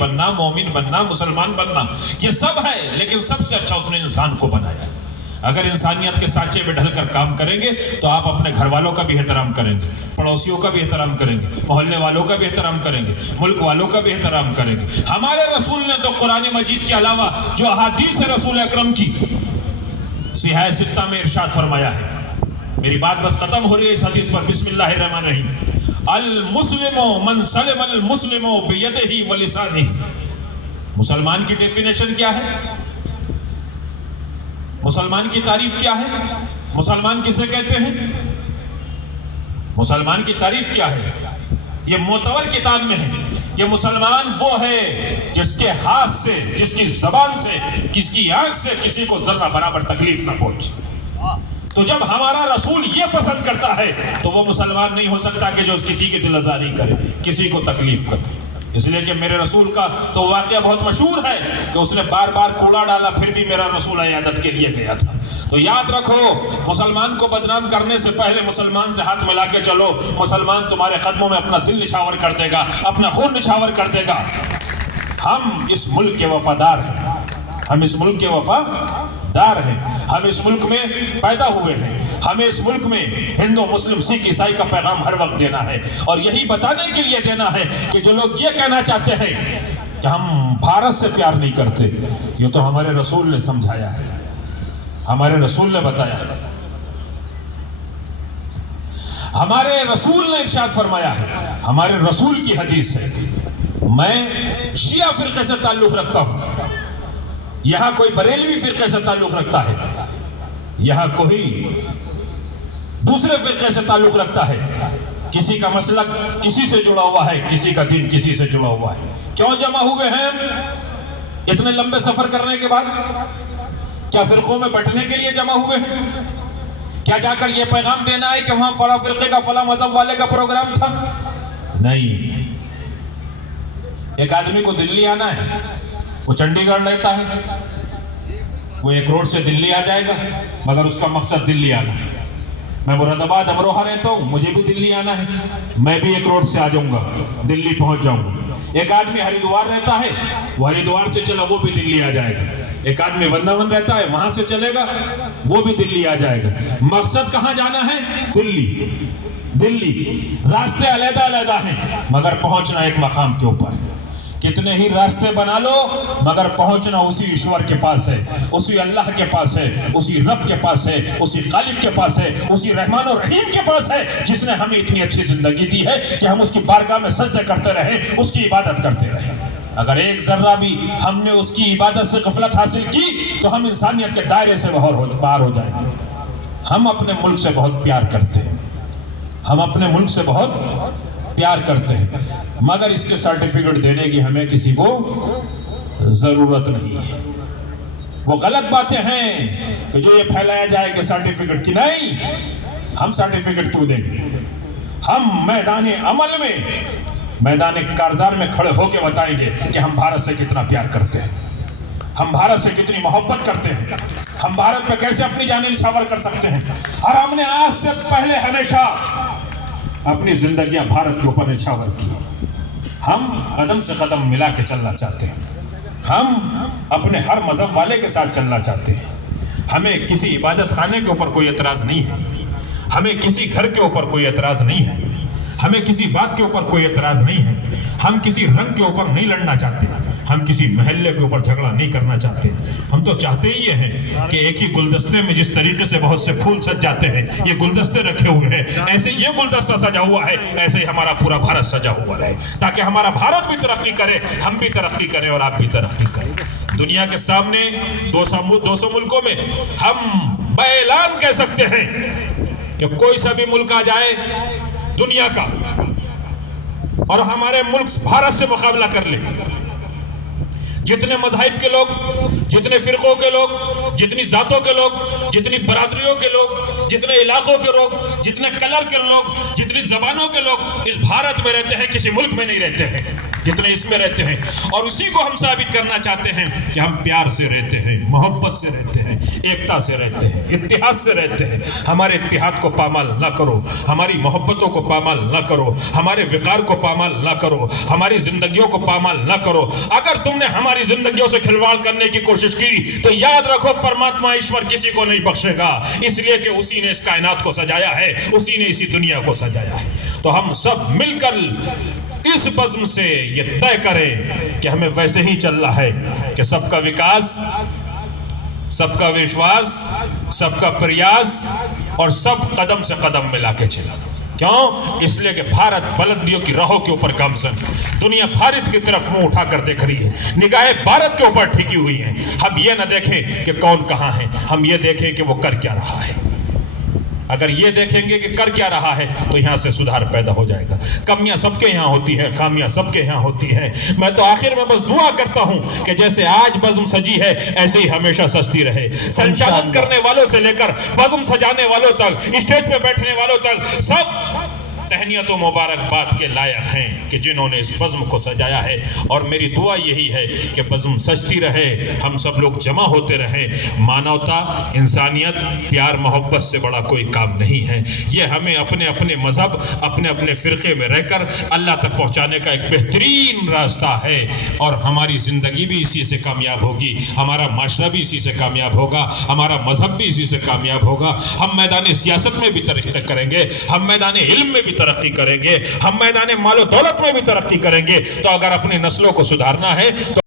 بننا، مومن بننا، مسلمان بننا، یہ سب ہے، لیکن سب سے اچھا اس نے انسان کو بنایا۔ اگر انسانیت کے سانچے میں ڈھل کر کام کریں گے تو آپ اپنے گھر والوں کا بھی احترام کریں گے، پڑوسیوں کا بھی احترام کریں گے، محلے والوں کا بھی احترام کریں گے، ملک والوں کا بھی احترام کریں گے۔ ہمارے رسول نے تو قرآن مجید کے علاوہ جو احادیث رسول اکرم کی صحیح ستہ میں ارشاد فرمایا ہے، میری بات بس ختم ہو رہی ہے اس حدیث پر، بسم اللہ الرحمن الرحیم۔ المسلم من سلم المسلم بیدہ ولسانہ۔ مسلمان کی ڈیفینیشن کیا ہے؟ مسلمان کی تعریف کیا ہے؟ مسلمان کسے کہتے ہیں؟ مسلمان کی تعریف کیا ہے؟ یہ معتبر کتاب میں ہے کہ مسلمان وہ ہے جس کے ہاتھ سے، جس کی زبان سے، کس کی آنکھ سے کسی کو ذرہ برابر تکلیف نہ پہنچے۔ تو جب ہمارا رسول یہ پسند کرتا ہے تو وہ مسلمان نہیں ہو سکتا کہ جو کسی کی دل آزاری کرے، کسی کو تکلیف کرے۔ اس لیے کہ میرے رسول کا تو واقعہ بہت مشہور ہے کہ اس نے بار بار کوڑا ڈالا، پھر بھی میرا رسول عیادت کے لیے گیا تھا۔ تو یاد رکھو، مسلمان کو بدنام کرنے سے پہلے مسلمان سے ہاتھ ملا کے چلو، مسلمان تمہارے قدموں میں اپنا دل نچھاور کر دے گا، اپنا خون نچھاور کر دے گا۔ ہم اس ملک کے وفادار ہیں، ہم اس ملک کے وفادار ہیں، ہم اس ملک میں پیدا ہوئے ہیں، ہمیں اس ملک میں ہندو، مسلم، سکھ، عیسائی کا پیغام ہر وقت دینا ہے، اور یہی بتانے کے لیے دینا ہے کہ جو لوگ یہ کہنا چاہتے ہیں کہ ہم بھارت سے پیار نہیں کرتے، یہ تو ہمارے رسول نے سمجھایا ہے، ہمارے رسول نے بتایا ہے، ہمارے رسول نے ارشاد فرمایا ہے، ہمارے رسول کی حدیث ہے۔ میں شیعہ فرقے سے تعلق رکھتا ہوں، یہاں کوئی بریلوی فرقے سے تعلق رکھتا ہے، یہاں کوئی دوسرے فرقے سے تعلق رکھتا ہے، کسی کا مسلک کسی سے جڑا ہوا ہے، کسی کا دین کسی سے جڑا ہوا ہے۔ کیوں جمع ہوئے ہیں اتنے لمبے سفر کرنے کے بعد؟ کیا فرقوں میں بٹنے کے لیے جمع ہوئے ہیں؟ کیا جا کر یہ پیغام دینا ہے کہ وہاں فلاں فرقے کا، فلاں مذہب والے کا پروگرام تھا؟ نہیں۔ ایک آدمی کو دلی آنا ہے، وہ چنڈی گڑھ رہتا ہے، وہ ایک روڈ سے دلی آ جائے گا، مگر اس کا مقصد دلی آنا ہے۔ میں مراد آباد امروہہ رہتا ہوں، مجھے بھی دلی آنا ہے، میں بھی ایک روڈ سے آ جاؤں گا، دلی پہنچ جاؤں گا۔ ایک آدمی ہریدوار رہتا ہے، وہ ہریدوار سے چلا، وہ بھی دلی آ جائے گا۔ ایک آدمی ورناون رہتا ہے، وہاں سے چلے گا، وہ بھی دلی آ جائے گا۔ مقصد کہاں جانا ہے؟ دلی۔ دلی۔ راستے علیحدہ علیحدہ ہیں مگر پہنچنا ایک مقام کے اوپر ہے۔ کتنے ہی راستے بنا لو مگر پہنچنا اسی ایشور کے پاس ہے، اسی اللہ کے پاس ہے، اسی رب کے پاس ہے، اسی خالق کے پاس ہے، اسی رحمان و رحیم کے پاس ہے، جس نے ہمیں اتنی اچھی زندگی دی ہے کہ ہم اس کی بارگاہ میں سجدے کرتے رہیں، اس کی عبادت کرتے رہیں۔ اگر ایک ذرہ بھی ہم نے اس کی عبادت سے غفلت حاصل کی تو ہم انسانیت کے دائرے سے باہر ہو جائیں گے۔ ہم اپنے ملک سے بہت پیار کرتے ہیں، ہم اپنے ملک سے بہت پیار کرتے ہیں، مگر اس کے سرٹیفکیٹ دینے کی ہمیں کسی کو ضرورت نہیں ہے۔ وہ غلط باتیں ہیں کہ جو یہ پھیلایا جائے کہ سرٹیفکیٹ کی، نہیں، ہم سرٹیفکیٹ کیوں دیں گے؟ ہم میدان عمل میں، میدان کارزار میں کھڑے ہو کے بتائیں گے کہ ہم بھارت سے کتنا پیار کرتے ہیں، ہم بھارت سے کتنی محبت کرتے ہیں، ہم بھارت میں کیسے اپنی جانیں نچھاور کر سکتے ہیں، اور ہم نے آج سے پہلے ہمیشہ اپنی زندگیاں بھارت کے اوپر نچھاور کی۔ ہم قدم سے قدم ملا کے چلنا چاہتے ہیں، ہم اپنے ہر مذہب والے کے ساتھ چلنا چاہتے ہیں۔ ہمیں کسی عبادت خانے کے اوپر کوئی اعتراض نہیں ہے، ہمیں کسی گھر کے اوپر کوئی اعتراض نہیں ہے، ہمیں کسی بات کے اوپر کوئی اعتراض نہیں ہے، ہم کسی رنگ کے اوپر نہیں لڑنا چاہتے، ہم کسی محلے کے اوپر جھگڑا نہیں کرنا چاہتے۔ ہم تو چاہتے ہی یہ ہیں کہ ایک ہی گلدستے میں جس طریقے سے بہت سے پھول سج جاتے ہیں، یہ گلدستے رکھے ہوئے ہیں، ایسے یہ گلدستہ سجا ہوا ہے، ایسے ہی ہمارا پورا بھارت سجا ہوا رہے، تاکہ ہمارا بھارت بھی ترقی کرے، ہم بھی ترقی کریں اور آپ بھی ترقی کریں۔ دنیا کے سامنے 200 ملکوں میں ہم باعلان کہہ سکتے ہیں کہ کوئی سا بھی ملک آ جائے دنیا کا اور ہمارے ملک بھارت سے مقابلہ کر لے، جتنے مذاہب کے لوگ، جتنے فرقوں کے لوگ، جتنی ذاتوں کے لوگ، جتنی برادریوں کے لوگ، جتنے علاقوں کے لوگ، جتنے کلر کے لوگ، جتنی زبانوں کے لوگ اس بھارت میں رہتے ہیں، کسی ملک میں نہیں رہتے ہیں، جتنے اس میں رہتے ہیں، اور اسی کو ہم ثابت کرنا چاہتے ہیں کہ ہم پیار سے رہتے ہیں، محبت سے رہتے ہیں، ایکتا سے رہتے ہیں، اتحاد سے رہتے ہیں۔ ہمارے اتحاد کو پامال نہ کرو، ہماری محبتوں کو پامال نہ کرو، ہمارے وقار کو پامال نہ کرو، ہماری زندگیوں کو پامال نہ کرو۔ اگر تم نے ہماری زندگیوں سے کھلواڑ کرنے کی کوشش کی تو یاد رکھو پرماتما ایشور کسی کو نہیں بخشے گا، اس لیے کہ اسی نے اس کائنات کو سجایا ہے، اسی نے اسی دنیا کو سجایا ہے۔ تو ہم سب مل کر اس بزم سے یہ طے کریں کہ ہمیں ویسے ہی چلنا ہے کہ سب کا وکاس، سب کا وشواس، سب کا پریاس، اور سب قدم سے قدم ملا کے چلا۔ کیوں؟ اس لیے کہ بھارت بلندیوں کی راہوں کے اوپر گامزن، دنیا بھارت کی طرف منہ اٹھا کر دیکھ رہی ہے، نگاہیں بھارت کے اوپر ٹھکی ہوئی ہیں۔ ہم یہ نہ دیکھیں کہ کون کہاں ہے، ہم یہ دیکھیں کہ وہ کر کیا رہا ہے۔ اگر یہ دیکھیں گے کہ کر کیا رہا ہے تو یہاں سے سدھار پیدا ہو جائے گا۔ کمیاں سب کے یہاں ہوتی ہیں، خامیاں سب کے یہاں ہوتی ہیں۔ میں تو آخر میں بس دعا کرتا ہوں کہ جیسے آج بزم سجی ہے ایسے ہی ہمیشہ سجتی رہے، سنچالن کرنے والوں سے لے کر بزم سجانے والوں تک، اسٹیج پہ بیٹھنے والوں تک، سب تہنیت و مبارکباد کے لائق ہیں کہ جنہوں نے اس بزم کو سجایا ہے۔ اور میری دعا یہی ہے کہ بزم سجتی رہے، ہم سب لوگ جمع ہوتے رہیں۔ مانوتا، انسانیت، پیار محبت سے بڑا کوئی کام نہیں ہے۔ یہ ہمیں اپنے اپنے مذہب، اپنے اپنے فرقے میں رہ کر اللہ تک پہنچانے کا ایک بہترین راستہ ہے، اور ہماری زندگی بھی اسی سے کامیاب ہوگی، ہمارا معاشرہ بھی اسی سے کامیاب ہوگا، ہمارا مذہب بھی اسی سے کامیاب ہوگا۔ ہم میدان سیاست میں بھی ترقی کریں گے، ہم میدان علم میں بھی ترقی کریں گے، ہم میدان مال و دولت میں بھی ترقی کریں گے۔ تو اگر اپنی نسلوں کو سدھارنا ہے تو